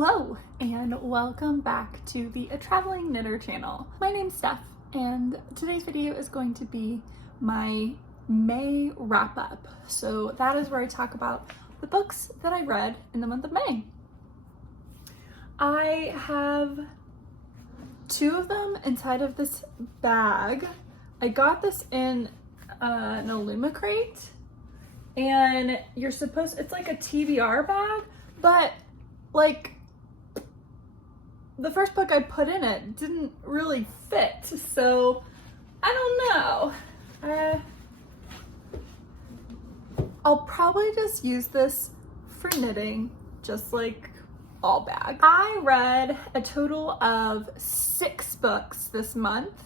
Hello and welcome back to the A Traveling Knitter channel. My name's Steph and today's video is going to be my May wrap-up. So that is where I talk about the books that I read in the month of May. I have two of them inside of this bag. I got this in an Illumicrate, and it's like a TBR bag, but like the first book I put in it didn't really fit, so I don't know. I'll probably just use this for knitting, just like all bags. I read a total of 6 books this month,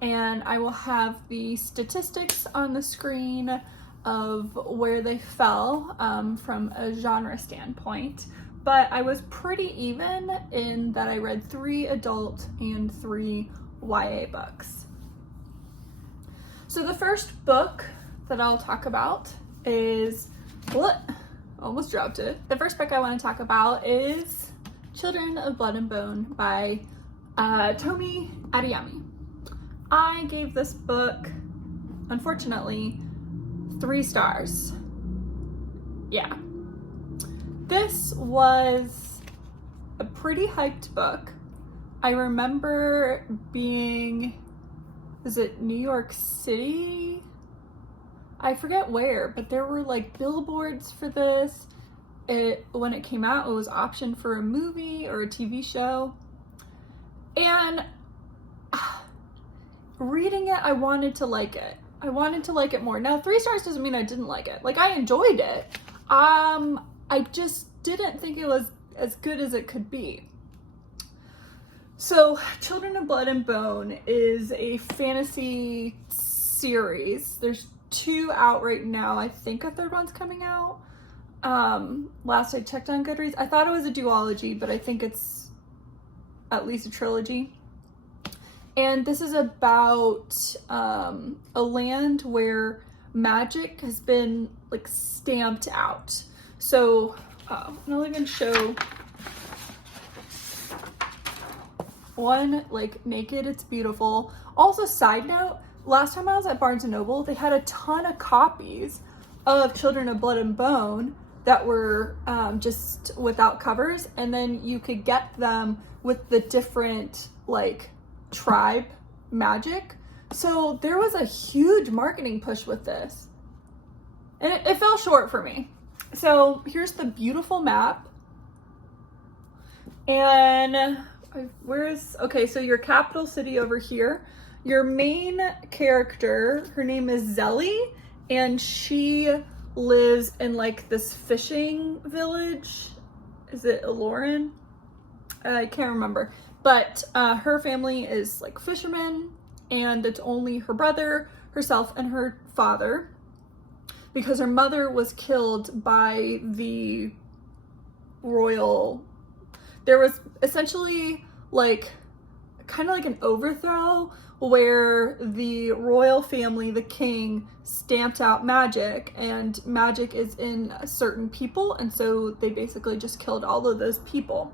and I will have the statistics on the screen of where they fell from a genre standpoint. But I was pretty even in that I read 3 adult and 3 YA books. So the first book that I'll talk about is, almost dropped it. The first book I want to talk about is Children of Blood and Bone by Tomi Adeyemi. I gave this book, unfortunately, 3 stars. Yeah. This was a pretty hyped book. I remember being, is it New York City? I forget where, but there were like billboards for this. When it came out, it was optioned for a movie or a TV show. And reading it, I wanted to like it. I wanted to like it more. Now, 3 stars doesn't mean I didn't like it. Like, I enjoyed it. I just didn't think it was as good as it could be. So, Children of Blood and Bone is a fantasy series. There's 2 out right now. I think a 3rd one's coming out. Last I checked on Goodreads. I thought it was a duology, but I think it's at least a trilogy. And this is about a land where magic has been like stamped out. So I'll even show one, like, naked, it's beautiful. Also, side note, last time I was at Barnes & Noble, they had a ton of copies of Children of Blood and Bone that were just without covers, and then you could get them with the different, like, tribe magic. So there was a huge marketing push with this, and it fell short for me. So here's the beautiful map, and okay, so your capital city over here, your main character, her name is Zelly, and she lives in like this fishing village. Is it Aloran? I can't remember. But her family is like fishermen, and it's only her brother, herself, and her father, because her mother was killed by the royal. There was essentially like kind of like an overthrow where the royal family, the king, stamped out magic, and magic is in certain people, and so they basically just killed all of those people.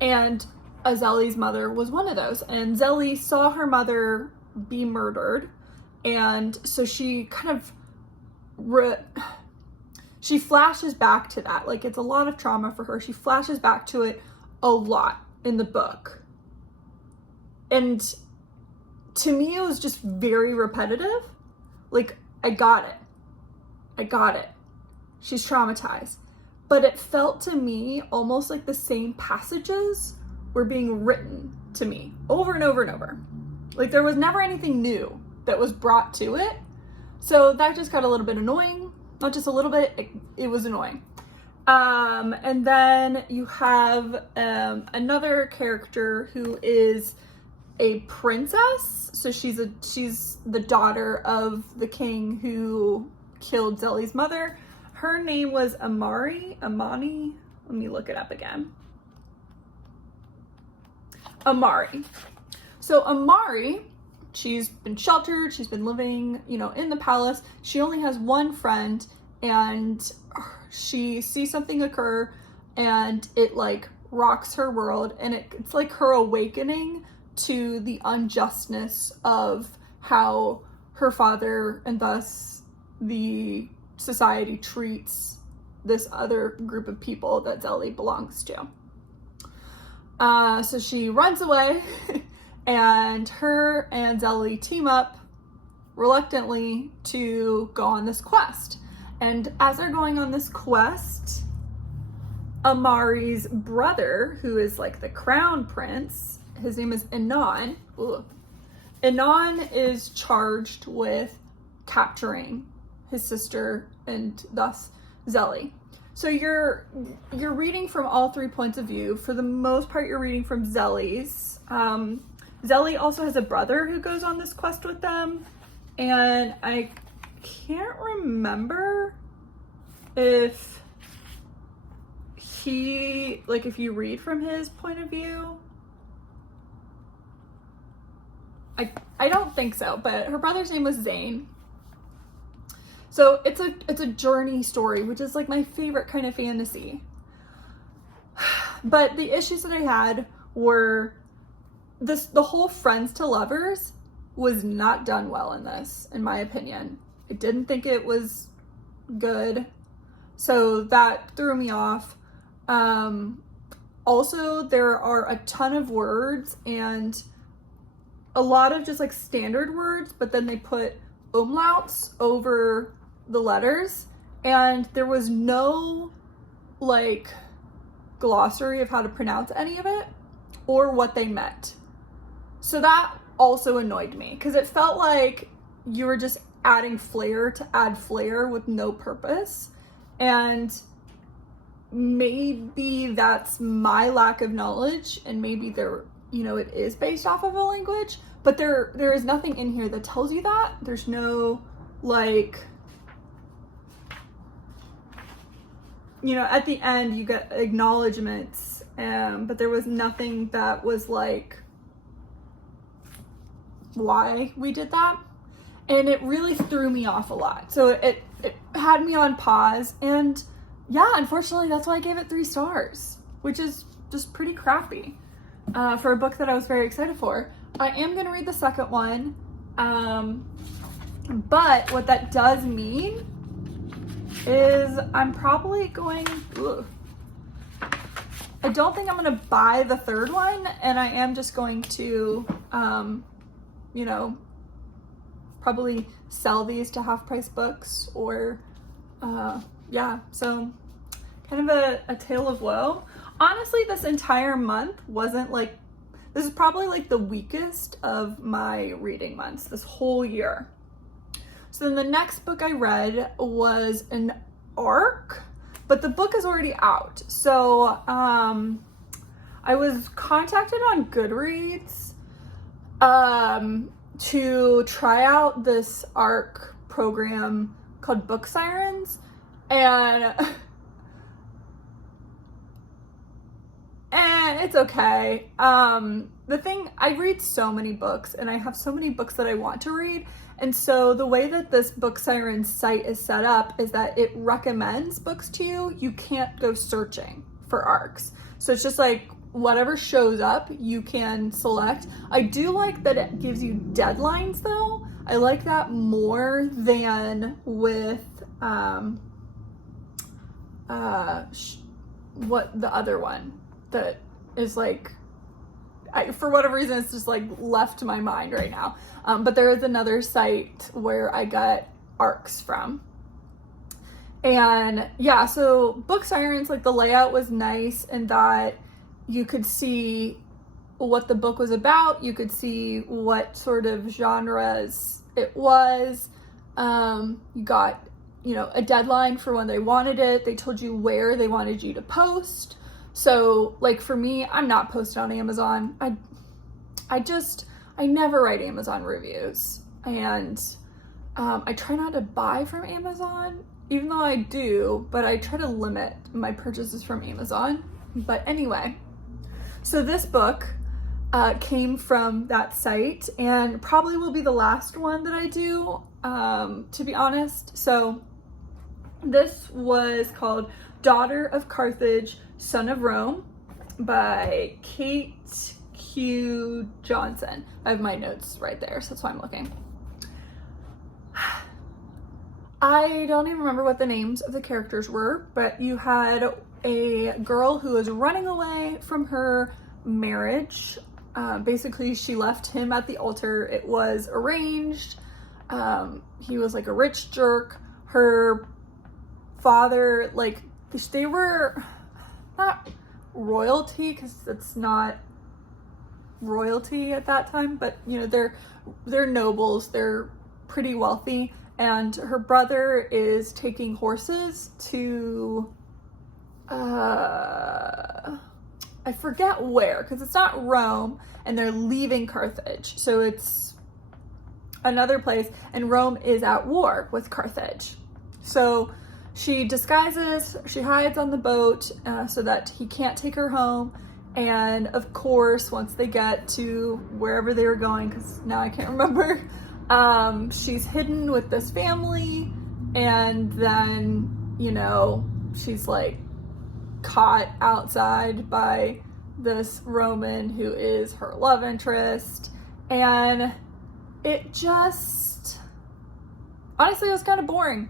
And Zelly's mother was one of those, and Zelly saw her mother be murdered, and so she kind of she flashes back to that. Like, it's a lot of trauma for her. She flashes back to it a lot in the book, and to me it was just very repetitive. Like, I got it, she's traumatized, but it felt to me almost like the same passages were being written to me over and over and over. Like, there was never anything new that was brought to it. So that just got a little bit annoying. Not just a little bit, it was annoying. And then you have another character who is a princess. So she's the daughter of the king who killed Zelly's mother. Her name was Amani. Let me look it up again. Amari. So Amari, she's been sheltered, she's been living, in the palace. She only has one friend, and she sees something occur, and it like rocks her world, and it's like her awakening to the unjustness of how her father and thus the society treats this other group of people that Zelly belongs to. So she runs away and her and Zelly team up reluctantly to go on this quest. And as they're going on this quest, Amari's brother, who is like the crown prince, his name is Inan. Inan is charged with capturing his sister and thus Zelly. So you're reading from all three points of view. For the most part, you're reading from Zelly's. Zelly also has a brother who goes on this quest with them, and I can't remember if if you read from his point of view. I don't think so, but her brother's name was Zane. So it's a journey story, which is like my favorite kind of fantasy. But the issues that I had were the whole friends to lovers was not done well in this, in my opinion. I didn't think it was good, so that threw me off. Also, there are a ton of words and a lot of just like standard words, but then they put umlauts over the letters, and there was no like glossary of how to pronounce any of it or what they meant. So that also annoyed me because it felt like you were just adding flair to add flair with no purpose. And maybe that's my lack of knowledge, and maybe it is based off of a language, but there is nothing in here that tells you that. There's no at the end you get acknowledgements, but there was nothing that was like why we did that, and it really threw me off a lot. So it had me on pause, and yeah, unfortunately that's why I gave it 3 stars, which is just pretty crappy for a book that I was very excited for. I am going to read the second one, but what that does mean is I'm probably going, I don't think I'm going to buy the third one, and I am just going to, probably sell these to Half Price Books, or, so kind of a tale of woe. Honestly, this entire month wasn't this is probably like the weakest of my reading months this whole year. So then the next book I read was an ARC, but the book is already out. So I was contacted on Goodreads to try out this ARC program called Book Sirens, and it's okay. The thing, I read so many books, and I have so many books that I want to read, and so the way that this Book Sirens site is set up is that it recommends books to you. You can't go searching for ARCs. So it's just like whatever shows up, you can select. I do like that it gives you deadlines, though. I like that more than with what the other one that is like, for whatever reason, it's just like left my mind right now. But there is another site where I got ARCs from. And yeah, so Book Sirens, like the layout was nice in that you could see what the book was about. You could see what sort of genres it was. You got, a deadline for when they wanted it. They told you where they wanted you to post. So like for me, I'm not posted on Amazon. I never write Amazon reviews, and I try not to buy from Amazon, even though I do, but I try to limit my purchases from Amazon. But anyway, so this book came from that site, and probably will be the last one that I do, to be honest. So this was called Daughter of Carthage, Son of Rome by Kate Q. Johnson. I have my notes right there, so that's why I'm looking. I don't even remember what the names of the characters were, but you had a girl who was running away from her marriage. Basically, she left him at the altar. It was arranged. He was like a rich jerk. Her father, like, they were not royalty, because it's not royalty at that time, but you know, they're nobles, they're pretty wealthy, and her brother is taking horses to I forget where, because it's not Rome, and they're leaving Carthage, so it's another place, and Rome is at war with Carthage. So she disguises, she hides on the boat so that he can't take her home. And of course, once they get to wherever they were going, because now I can't remember, she's hidden with this family. And then, you know, she's like caught outside by this Roman who is her love interest. And it just, honestly, it was kind of boring.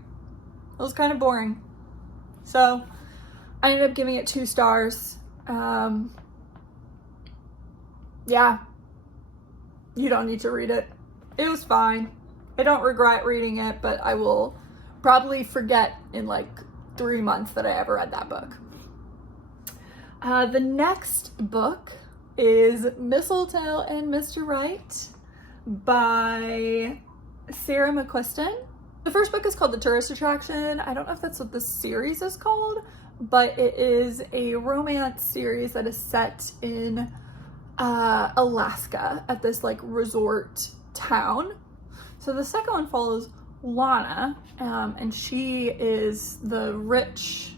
It was kind of boring. So I ended up giving it 2 stars. Yeah, you don't need to read it. It was fine. I don't regret reading it, but I will probably forget in like 3 months that I ever read that book. The next book is Mistletoe and Mr. Right by Sarah McQuiston. The first book is called The Tourist Attraction. I don't know if that's what the series is called, but it is a romance series that is set in Alaska at this like resort town. So the second one follows Lana, and she is the rich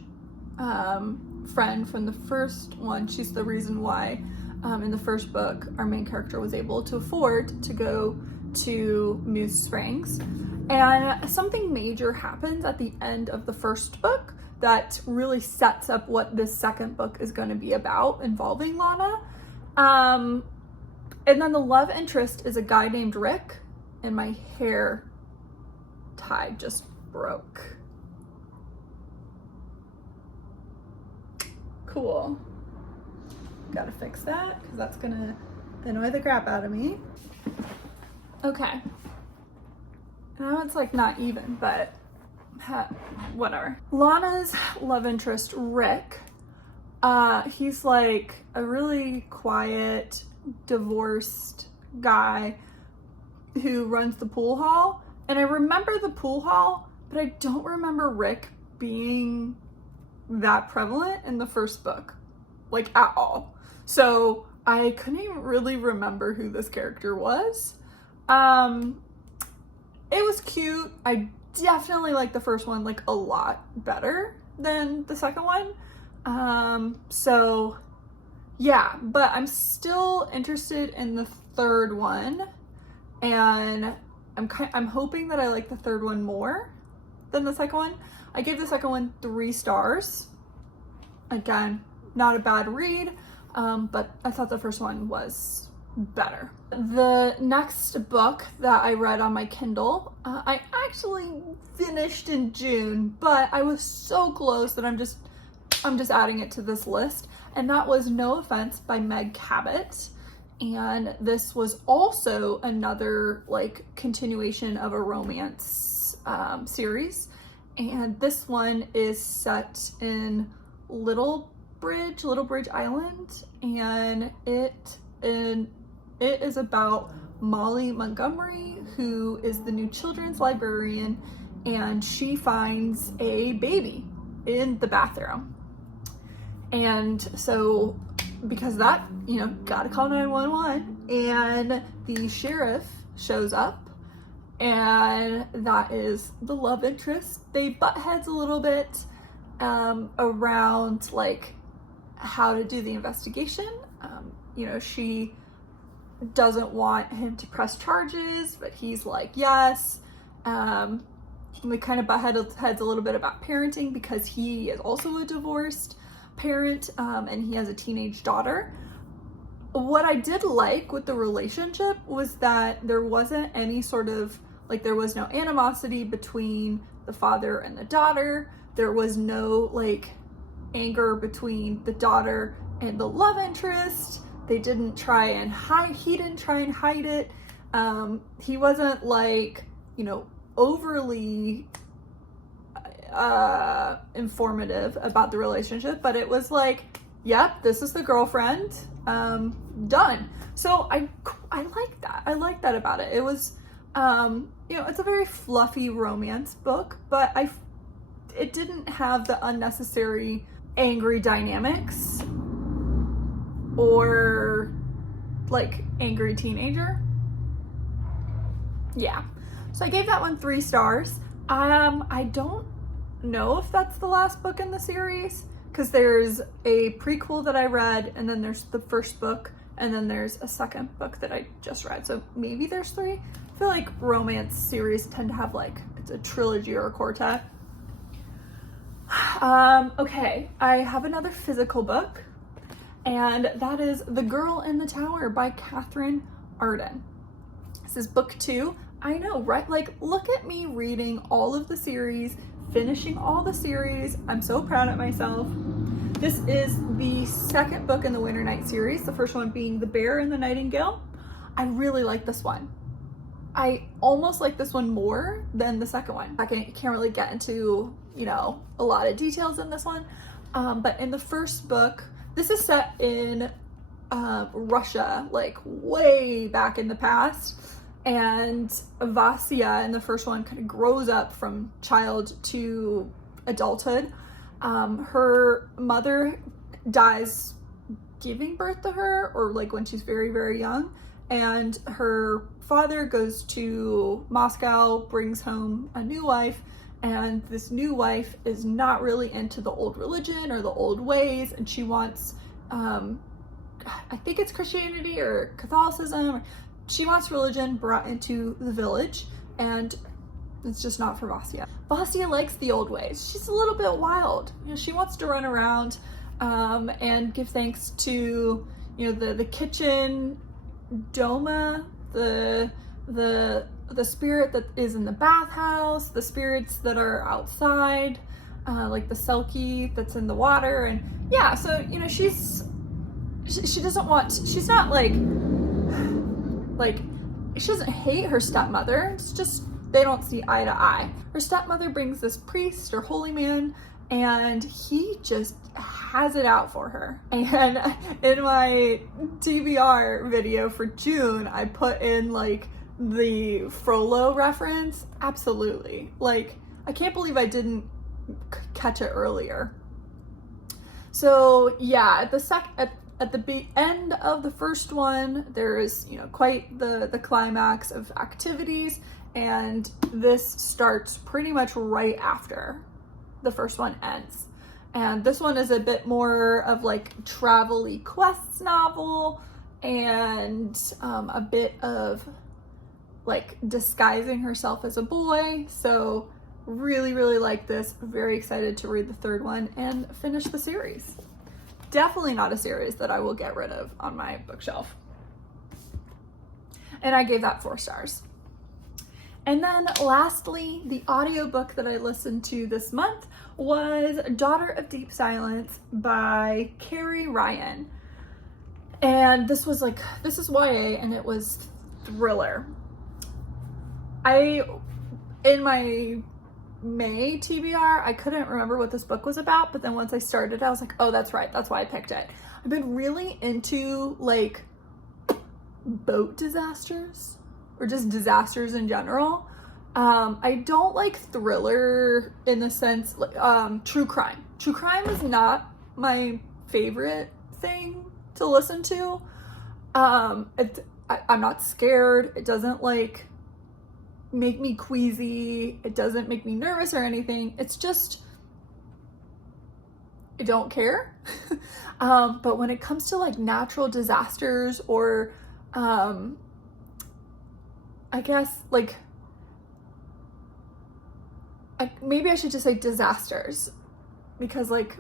friend from the first one. She's the reason why in the first book our main character was able to afford to go to Moose Springs. And something major happens at the end of the first book that really sets up what this second book is going to be about involving Lana. And then the love interest is a guy named Rick, and my hair tie just broke. Cool. Gotta fix that because that's gonna annoy the crap out of me. Okay. Now it's like not even, but whatever. Lana's love interest, Rick, he's like a really quiet, divorced guy who runs the pool hall. And I remember the pool hall, but I don't remember Rick being that prevalent in the first book, like at all. So I couldn't even really remember who this character was. It was cute. I definitely like the first one like a lot better than the second one. So yeah, but I'm still interested in the third one, and I'm hoping that I like the third one more than the second one. I gave the second one 3 stars. Again, not a bad read, but I thought the first one was better. The next book that I read on my Kindle, I actually finished in June, but I was so close that I'm just adding it to this list, and that was No Offense by Meg Cabot. And this was also another like continuation of a romance series, and this one is set in Little Bridge Island, and it is about Molly Montgomery, who is the new children's librarian, and she finds a baby in the bathroom. And so because of that, you know, gotta call 911, and the sheriff shows up, and that is the love interest. They butt heads a little bit around like how to do the investigation. You know, she doesn't want him to press charges, but he's like, yes. We kind of butt heads a little bit about parenting because he is also a divorced parent, and he has a teenage daughter. What I did like with the relationship was that there wasn't any sort of, like, there was no animosity between the father and the daughter. There was no, like, anger between the daughter and the love interest. They didn't try and hide, he didn't try and hide it. He wasn't, like, you know, overly informative about the relationship, but it was like, yep, this is the girlfriend, done. So I like that. I like that about it. It was, you know, it's a very fluffy romance book, but it didn't have the unnecessary angry dynamics or like angry teenager. Yeah. So I gave that one 3 stars. I don't know if that's the last book in the series, because there's a prequel that I read, and then there's the first book, and then there's a second book that I just read. So maybe there's 3. I feel like romance series tend to have, like, it's a trilogy or a quartet. Okay, I have another physical book, and that is The Girl in the Tower by Katherine Arden. This is book 2. I know, right? Like, look at me reading all of the series, finishing all the series. I'm so proud of myself. This is the second book in the Winter Night series, the first one being The Bear and the Nightingale. I really like this one. I almost like this one more than the second one. I can't really get into, you know, a lot of details in this one. But in the first book, this is set in Russia, like way back in the past. And Vasya in the first one kind of grows up from child to adulthood. Her mother dies giving birth to her, or like when she's very, very young. And her father goes to Moscow, brings home a new wife, and this new wife is not really into the old religion or the old ways, and she wants, I think it's Christianity or Catholicism. She wants religion brought into the village, and it's just not for Vasya. Vasya likes the old ways. She's a little bit wild. You know, she wants to run around and give thanks to, you know, the kitchen Doma, the spirit that is in the bathhouse, the spirits that are outside, like the selkie that's in the water, and yeah. So, you know, she doesn't want. She's not like she doesn't hate her stepmother. It's just they don't see eye to eye. Her stepmother brings this priest or holy man, and he just has it out for her. And in my TBR video for June, I put in like the Frollo reference. Absolutely. Like, I can't believe I didn't catch it earlier. So yeah, at the end of the first one, there is, you know, quite the climax of activities, and this starts pretty much right after the first one ends. And this one is a bit more of like travel-y quests novel, and a bit of like disguising herself as a boy. So really, really like this. Very excited to read the third one and finish the series. Definitely not a series that I will get rid of on my bookshelf. And I gave that 4 stars. And then lastly, the audiobook that I listened to this month was Daughter of Deep Silence by Carrie Ryan. And this is YA, and it was thriller. In my May TBR, I couldn't remember what this book was about, but then once I started, I was like, oh, that's right, that's why I picked it. I've been really into like boat disasters, or just disasters in general. I don't like thriller in the sense, true crime. True crime is not my favorite thing to listen to. I'm not scared. It doesn't like make me queasy. It doesn't make me nervous or anything. It's just, I don't care. But when it comes to like natural disasters, or I guess like, maybe I should just say disasters, because like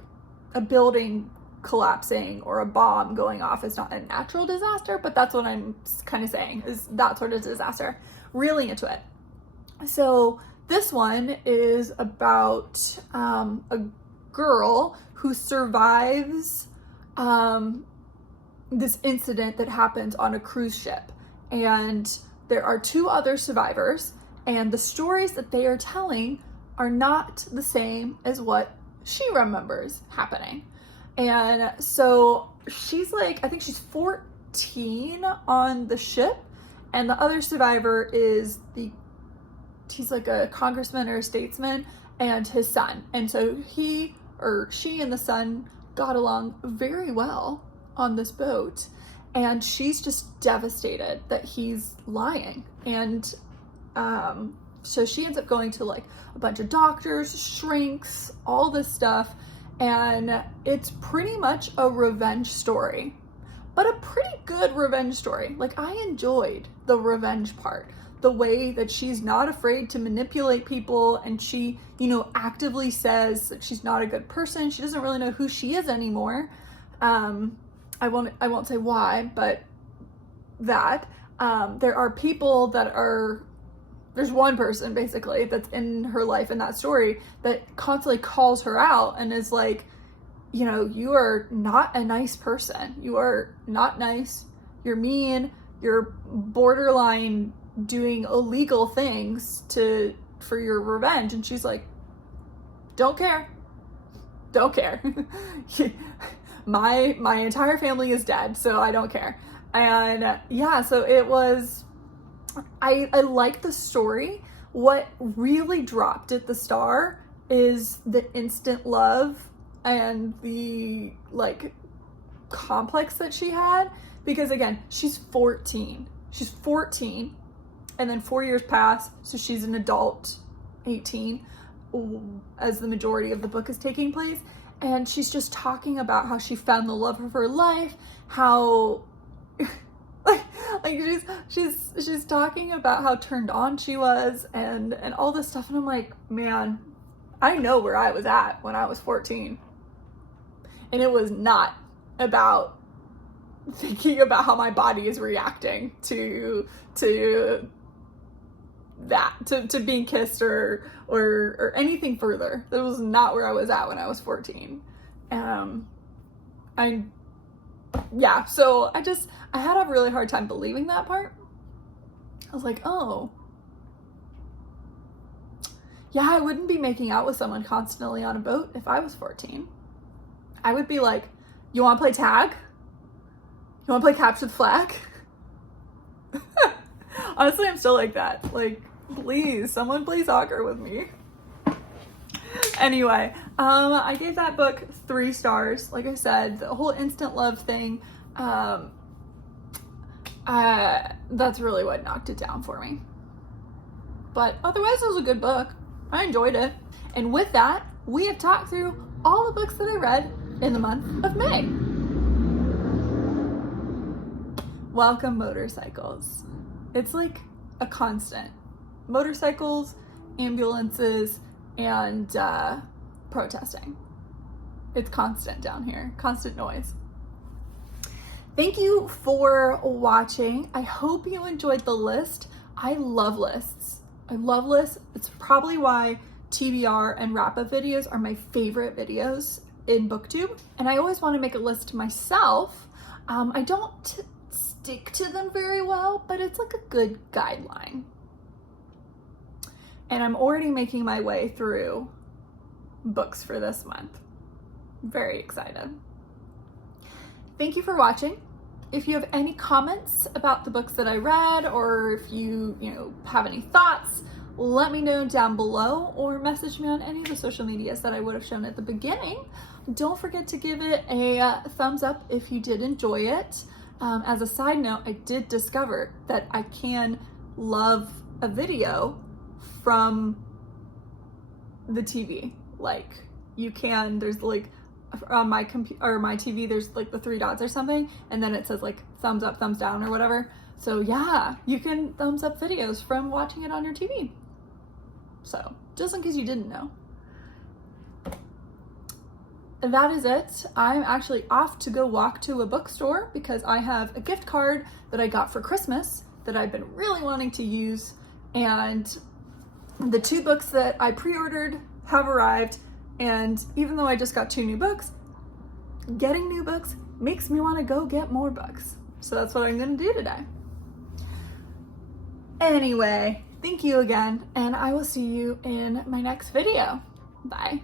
a building collapsing or a bomb going off is not a natural disaster, but that's what I'm kind of saying, is that sort of disaster. Really into it. So this one is about a girl who survives this incident that happens on a cruise ship. And there are 2 other survivors, and the stories that they are telling are not the same as what she remembers happening. And so she's like, I think she's 14 on the ship, and the other survivor is he's like a congressman or a statesman, and his son. And so she and the son got along very well on this boat, and she's just devastated that he's lying. And so she ends up going to like a bunch of doctors, shrinks, all this stuff, and it's pretty much a revenge story, but a pretty good revenge story. Like, I enjoyed the revenge part, the way that she's not afraid to manipulate people, and she, you know, actively says that she's not a good person. She doesn't really know who she is anymore. I won't say why, but that there are people that are, there's one person basically that's in her life in that story that constantly calls her out and is like, you know, you are not a nice person. You are not nice. You're mean. You're borderline doing illegal things for your revenge. And she's like, don't care. My entire family is dead, so I don't care. And yeah, so it was, I like the story. What really dropped at the star is the instant love and the like complex that she had, because again, she's 14, and then 4 years pass, so she's an adult, 18, as the majority of the book is taking place. And she's just talking about how she found the love of her life, how like she's talking about how turned on she was and all this stuff. And I'm like, man, I know where I was at when I was 14. And it was not about thinking about how my body is reacting to that, to being kissed or anything further. That was not where I was at when I was 14. So I had a really hard time believing that part. I was like, oh, yeah, I wouldn't be making out with someone constantly on a boat if I was 14. I would be like, you want to play tag? You want to play capture the flag? Honestly, I'm still like that. Like, please, someone play soccer with me. Anyway, I gave that book 3 stars. Like I said, the whole instant love thing, that's really what knocked it down for me. But otherwise, it was a good book. I enjoyed it. And with that, we have talked through all the books that I read in the month of May. Welcome, motorcycles. It's like a constant. Motorcycles, ambulances, and protesting. It's constant down here. Constant noise. Thank you for watching. I hope you enjoyed the list. I love lists. It's probably why TBR and wrap-up videos are my favorite videos in BookTube. And I always want to make a list myself. I don't stick to them very well, but it's like a good guideline. And I'm already making my way through books for this month. Very excited. Thank you for watching. If you have any comments about the books that I read, or if you have any thoughts, let me know down below or message me on any of the social medias that I would have shown at the beginning. Don't forget to give it a thumbs up if you did enjoy it. As a side note, I did discover that I can love a video from the TV. Like, you can, there's like on my computer or my TV, there's like the 3 dots or something, and then it says like thumbs up, thumbs down, or whatever. So yeah, you can thumbs up videos from watching it on your TV. So just in case you didn't know. that is it. I'm actually off to go walk to a bookstore because I have a gift card that I got for Christmas that I've been really wanting to use, and the 2 books that I pre-ordered have arrived, and even though I just got 2 new books, getting new books makes me want to go get more books. So that's what I'm going to do today. Anyway, thank you again, and I will see you in my next video. Bye.